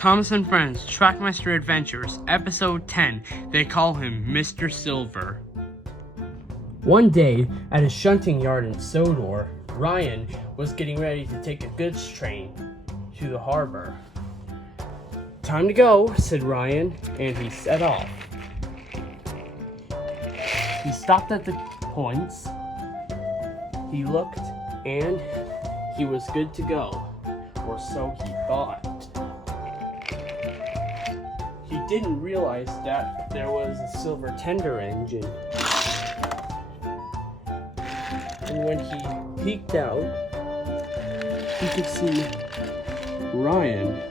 Thomas and Friends Trackmaster Adventures, Episode 10. They call him Mr. Silver. One day, at a shunting yard in Sodor, Ryan was getting ready to take a goods train to the harbor. "Time to go," said Ryan, and he set off. He stopped at the points, he looked, and he was good to go, or so he thought. He didn't realize that there was a silver tender engine. And when he peeked out, he could see Ryan.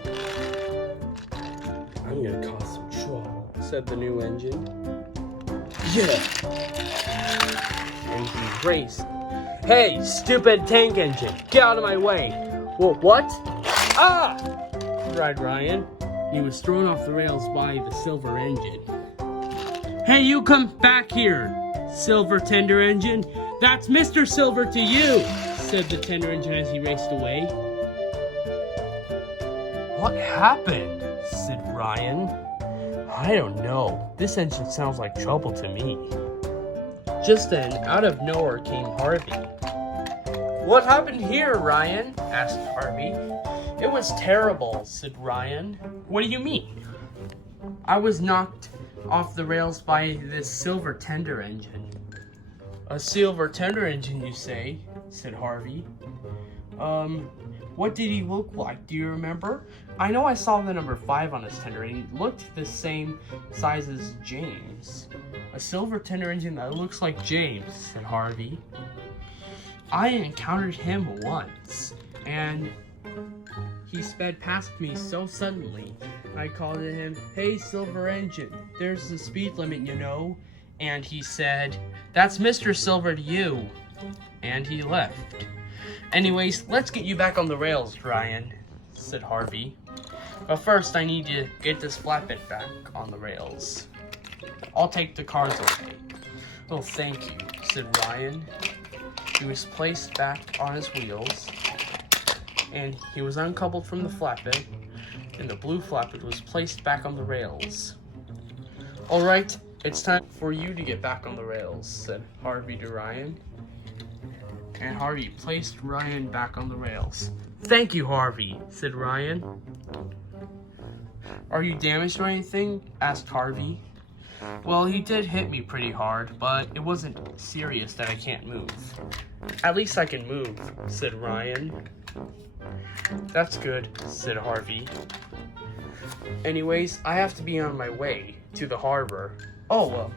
"I'm gonna cause some trouble," said the new engine. "Yeah!" And he raced. "Hey, stupid tank engine, get out of my way!" What? "Ah!" cried Ryan. He was thrown off the rails by the silver engine. "Hey, you come back here, silver tender engine. That's Mr. Silver to you," said the tender engine as he raced away. "What happened?" said Ryan. "I don't know. This engine sounds like trouble to me." Just then, out of nowhere came Harvey. "What happened here, Ryan?" asked Harvey. "It was terrible," said Ryan. "What do you mean?" "I was knocked off the rails by this silver tender engine." "A silver tender engine, you say?" said Harvey. What did he look like? Do you remember?" "I know I saw the number 5 on his tender, and he looked the same size as James." "A silver tender engine that looks like James," said Harvey. "I encountered him once, and he sped past me so suddenly. I called to him, 'Hey, silver engine, there's the speed limit, you know.' And he said, 'That's Mr. Silver to you.' And he left." "Anyways, let's get you back on the rails, Ryan," said Harvey. "But first, I need to get this flatbed back on the rails. I'll take the cars away." "Oh, thank you," said Ryan. He was placed back on his wheels, and he was uncoupled from the flatbed, and the blue flatbed was placed back on the rails. "All right, it's time for you to get back on the rails," said Harvey to Ryan. And Harvey placed Ryan back on the rails. "Thank you, Harvey," said Ryan. "Are you damaged or anything?" asked Harvey. "Well, he did hit me pretty hard, but it wasn't serious that I can't move." "At least I can move," said Ryan. "That's good," said Harvey. "Anyways, I have to be on my way to the harbor." "Oh, well.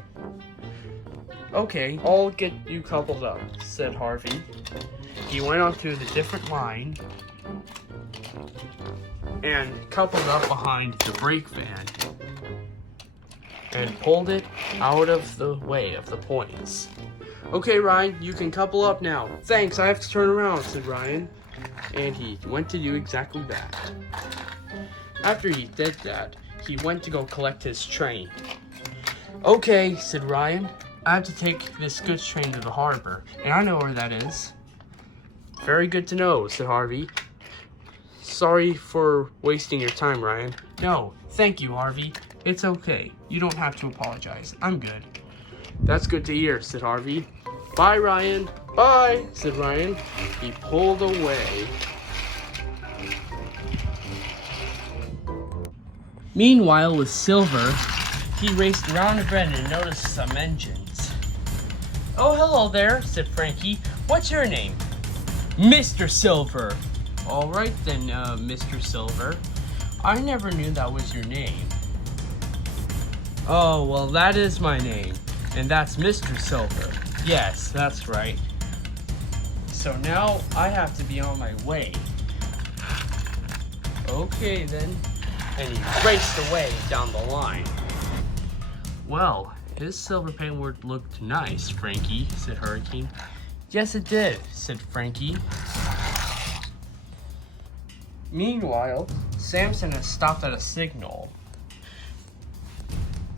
Okay, I'll get you coupled up," said Harvey. He went onto the different line and coupled up behind the brake van and pulled it out of the way of the points. "Okay, Ryan, you can couple up now." "Thanks, I have to turn around," said Ryan. And he went to do exactly that. After he did that, he went to go collect his train. "Okay," said Ryan, "I have to take this goods train to the harbor, and I know where that is." "Very good to know," said Harvey. "Sorry for wasting your time, Ryan." "No, thank you, Harvey. It's okay. You don't have to apologize. I'm good." "That's good to hear," said Harvey. "Bye, Ryan." "Bye," said Ryan. He pulled away. Meanwhile, with Silver, he raced around a bend and noticed some engines. "Oh, hello there," said Frankie. "What's your name?" "Mr. Silver." "All right then, Mr. Silver. I never knew that was your name." "Oh, well, that is my name, and that's Mr. Silver." "Yes, that's right. So now I have to be on my way." "Okay, then." And he raced away down the line. "Well, his silver paintwork looked nice, Frankie," said Hurricane. "Yes, it did," said Frankie. Meanwhile, Samson had stopped at a signal,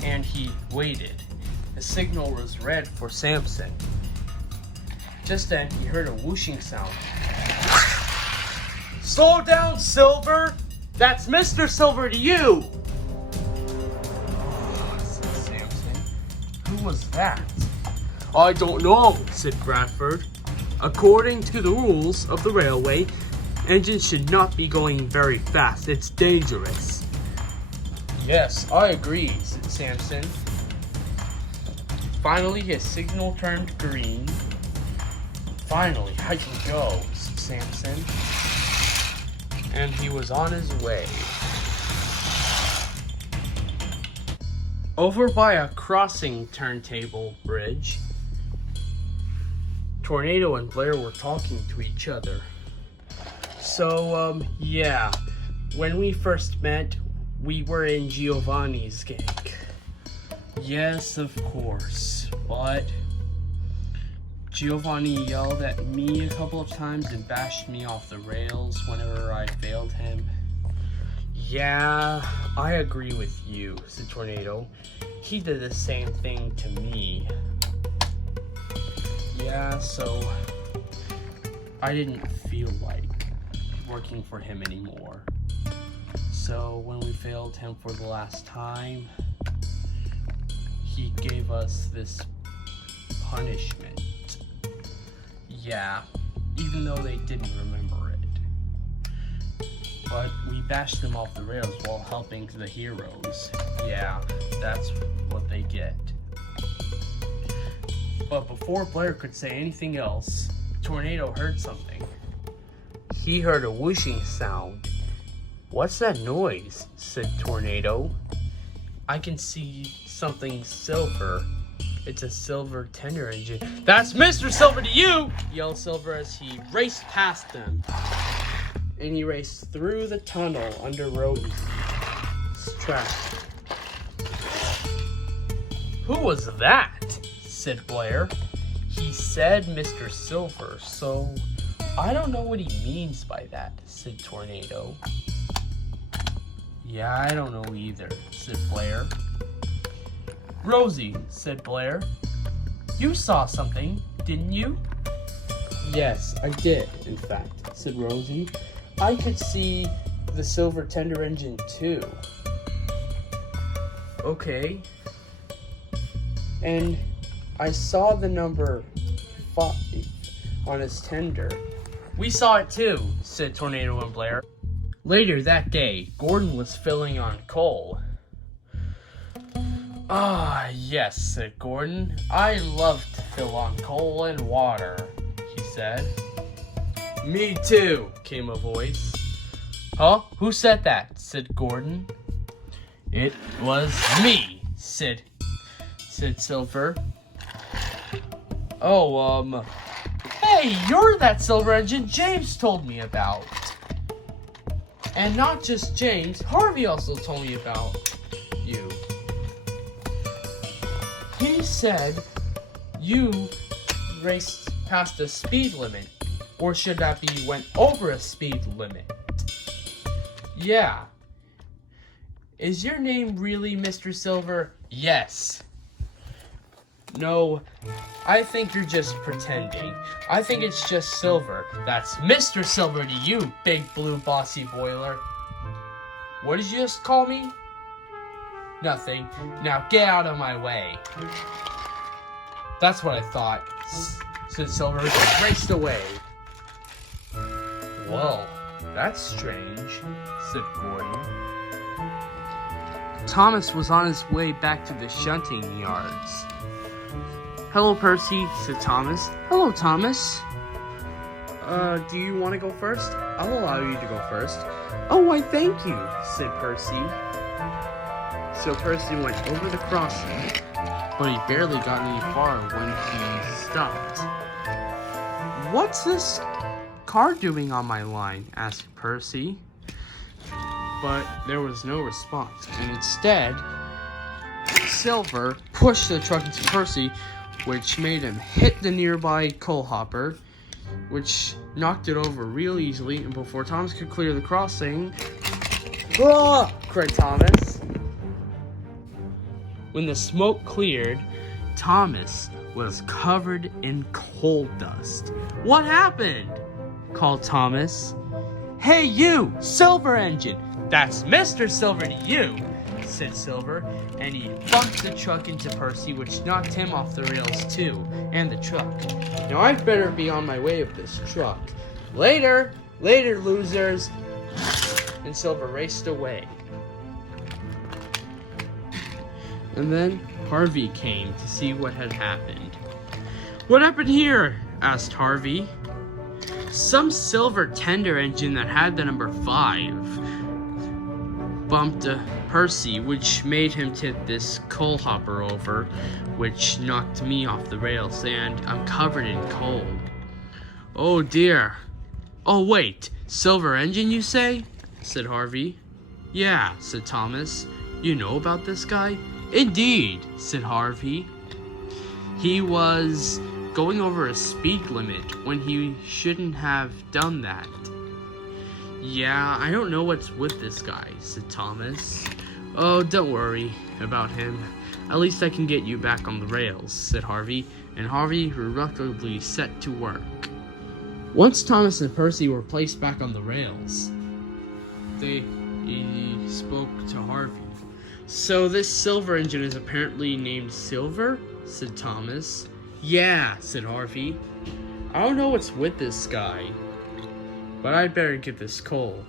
and he waited. The signal was red for Samson. Just then, he heard a whooshing sound. "Slow down, Silver!" That's Mr. Silver to you! Said Samson. Who was that? I don't know, said Bradford. According to the rules of the railway, engines should not be going very fast. It's dangerous. Yes, I agree, said Samson. Finally, his signal turned green. Finally, I can go, said Samson. And he was on his way. Over by a crossing turntable bridge, Tornado and Blair were talking to each other. So, yeah, when we first met, we were in Giovanni's gang. Yes, of course, but Giovanni yelled at me a couple of times and bashed me off the rails whenever I failed him. Yeah, I agree with you, said Tornado. He did the same thing to me. Yeah, so I didn't feel like working for him anymore. So when we failed him for the last time, he gave us this punishment. Yeah, even though they didn't remember it. But we bashed them off the rails while helping the heroes. Yeah, that's what they get. But before Blair could say anything else, Tornado heard something. He heard a whooshing sound. What's that noise? Said Tornado. I can see something silver. It's a silver tender engine. That's Mr. Silver to you! Yelled Silver as he raced past them. And he raced through the tunnel under Rose's track. Who was that? Said Blair. He said Mr. Silver, so I don't know what he means by that, said Tornado. Yeah, I don't know either, said Blair. Rosie, said Blair. You saw something, didn't you? Yes, I did, in fact, said Rosie. I could see the silver tender engine too. Okay. And I saw the number 5 on his tender. We saw it too, said Tornado and Blair. Later that day, Gordon was filling on coal. Ah, yes, said Gordon. I love to fill on coal and water, he said. Me too, came a voice. Huh? Who said that? Said Gordon. It was me, said Silver. Oh, hey, you're that silver engine James told me about. And not just James, Harvey also told me about you. He said you raced past a speed limit, or should that be went over a speed limit? Yeah. Is your name really Mr. Silver? Yes. No, I think you're just pretending. I think it's just Silver. That's Mr. Silver to you, big blue bossy boiler. What did you just call me? Nothing. Now get out of my way. That's what I thought, said Silver as he raced away. Well, that's strange, said Gordon. Thomas was on his way back to the shunting yards. Hello, Percy, said Thomas. Hello, Thomas. Do you want to go first? I'll allow you to go first. Oh, why, thank you, said Percy. So Percy went over the crossing, but he barely got any far when he stopped. What's this car doing on my line? Asked Percy. But there was no response, and instead, Silver pushed the truck into Percy, which made him hit the nearby coal hopper, which knocked it over real easily, and before Thomas could clear the crossing, "Ah!" cried Thomas. When the smoke cleared, Thomas was covered in coal dust. What happened? Called Thomas. Hey you, Silver Engine, That's Mr. Silver to you, said Silver, and he bumped the truck into Percy, which knocked him off the rails too, and the truck. Now I'd better be on my way with this truck. Later, losers. And Silver raced away. And then Harvey came to see what had happened. What happened here? Asked Harvey. Some silver tender engine that had the number 5 bumped Percy, which made him tip this coal hopper over, which knocked me off the rails, and I'm covered in coal. Oh dear. Oh wait, silver engine you say? Said Harvey. Yeah, said Thomas. You know about this guy? Indeed, said Harvey. He was going over a speed limit when he shouldn't have done that. Yeah, I don't know what's with this guy, said Thomas. Oh, don't worry about him. At least I can get you back on the rails, said Harvey, and Harvey reluctantly set to work. Once Thomas and Percy were placed back on the rails, he spoke to Harvey. So this silver engine is apparently named Silver? Said Thomas. Yeah, said Harvey. I don't know what's with this guy, but I'd better get this coal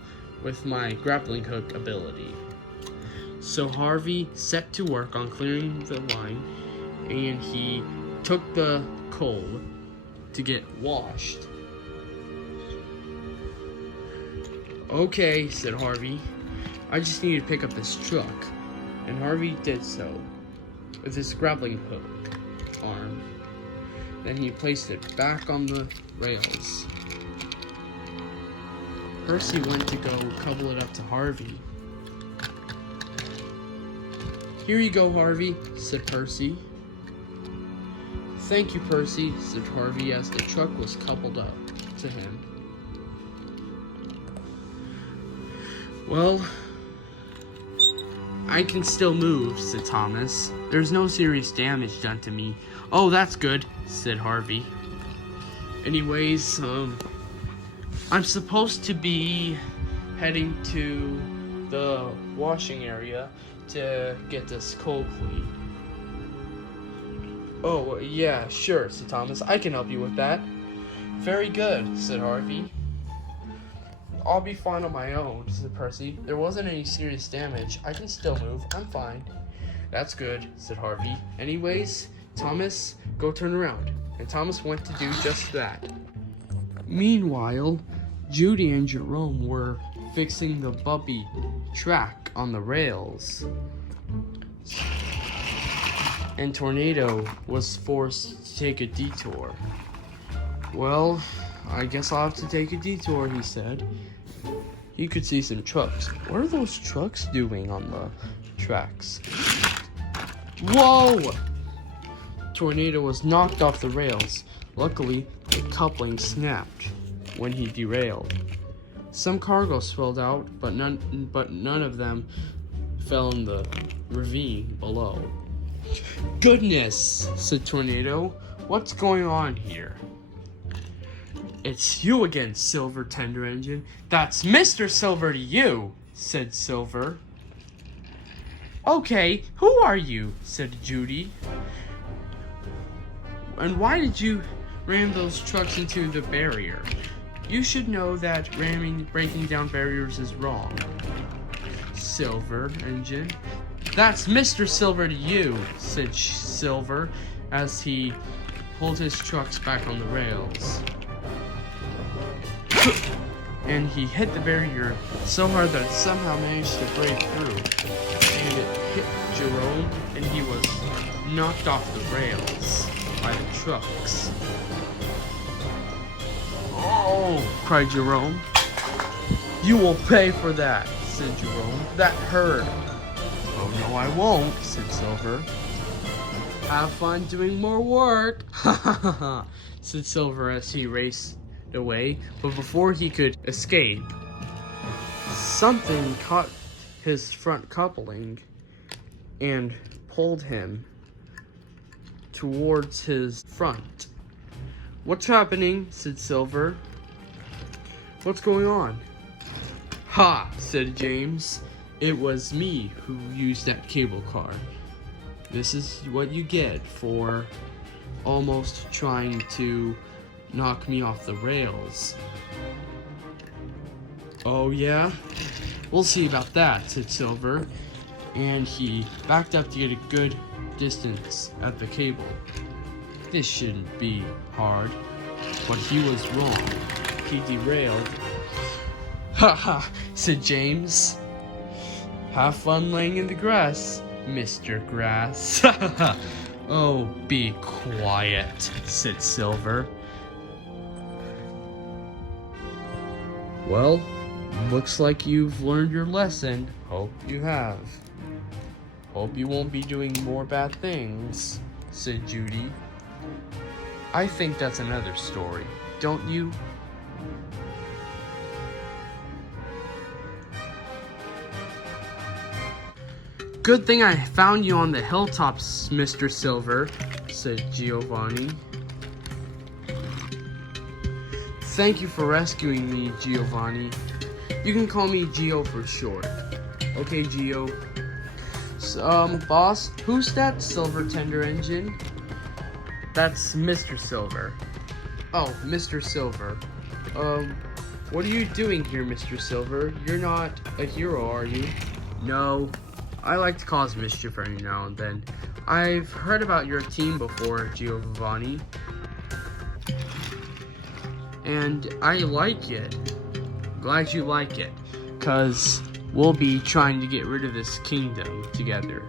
with my grappling hook ability. So Harvey set to work on clearing the line, and he took the coal to get washed. Okay, said Harvey. I just need to pick up this truck. And Harvey did so with his grappling hook arm. Then he placed it back on the rails. Percy went to go couple it up to Harvey. Here you go, Harvey, said Percy. Thank you, Percy, said Harvey as the truck was coupled up to him. Well, I can still move, said Thomas. There's no serious damage done to me. Oh, that's good, said Harvey. Anyways, I'm supposed to be heading to the washing area to get this coal clean. Oh, yeah, sure, said Thomas. I can help you with that. Very good, said Harvey. I'll be fine on my own, said Percy. There wasn't any serious damage. I can still move. I'm fine. That's good, said Harvey. Anyways, Thomas, go turn around. And Thomas went to do just that. Meanwhile, Judy and Jerome were fixing the bumpy track on the rails. And Tornado was forced to take a detour. Well, I guess I'll have to take a detour, he said. He could see some trucks. What are those trucks doing on the tracks? Whoa! Tornado was knocked off the rails. Luckily, the coupling snapped when he derailed. Some cargo swelled out, but none of them fell in the ravine below. Goodness, said Tornado. What's going on here? It's you again, Silver Tender Engine. That's Mr. Silver to you, said Silver. Okay, who are you? Said Judy. And why did you ram those trucks into the barrier? You should know that breaking down barriers is wrong. Silver Engine. That's Mr. Silver to you, said Silver as he pulled his trucks back on the rails. And he hit the barrier so hard that it somehow managed to break through. And it hit Jerome, and he was knocked off the rails by the trucks. Oh, cried Jerome. You will pay for that, said Jerome. That hurt. Oh, no, I won't, said Silver. Have fun doing more work, ha ha ha ha, said Silver as he raced away. But before he could escape, something caught his front coupling and pulled him towards his front. What's happening? Said Silver. What's going on? Ha, said James. It was me who used that cable car. This is what you get for almost trying to knock me off the rails. Oh yeah? We'll see about that, said Silver. And he backed up to get a good distance at the cable. This shouldn't be hard. But he was wrong. He derailed. Ha ha, said James. Have fun laying in the grass, Mr. Grass. Oh, be quiet, said Silver. Well, looks like you've learned your lesson. Hope you have. Hope you won't be doing more bad things, said Judy. I think that's another story, don't you? Good thing I found you on the hilltops, Mr. Silver, said Giovanni. Thank you for rescuing me, Giovanni. You can call me Gio for short. Okay, Gio. Boss, who's that silver tender engine? That's Mr. Silver. Oh, Mr. Silver. What are you doing here, Mr. Silver? You're not a hero, are you? No. I like to cause mischief every now and then. I've heard about your team before, Giovanni. And I like it. Glad you like it. 'Cause we'll be trying to get rid of this kingdom together.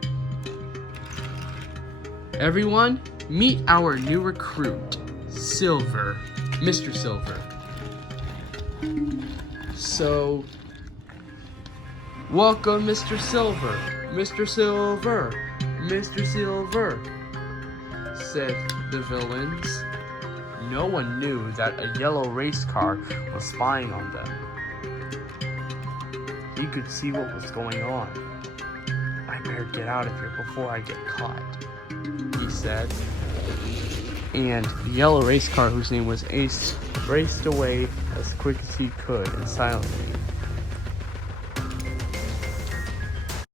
Everyone, meet our new recruit, Silver. Mr. Silver. So, welcome, Mr. Silver. Mr. Silver. Mr. Silver, said the villains. No one knew that a yellow race car was spying on them. He could see what was going on. I better get out of here before I get caught, he said. And the yellow race car, whose name was Ace, raced away as quick as he could and silently.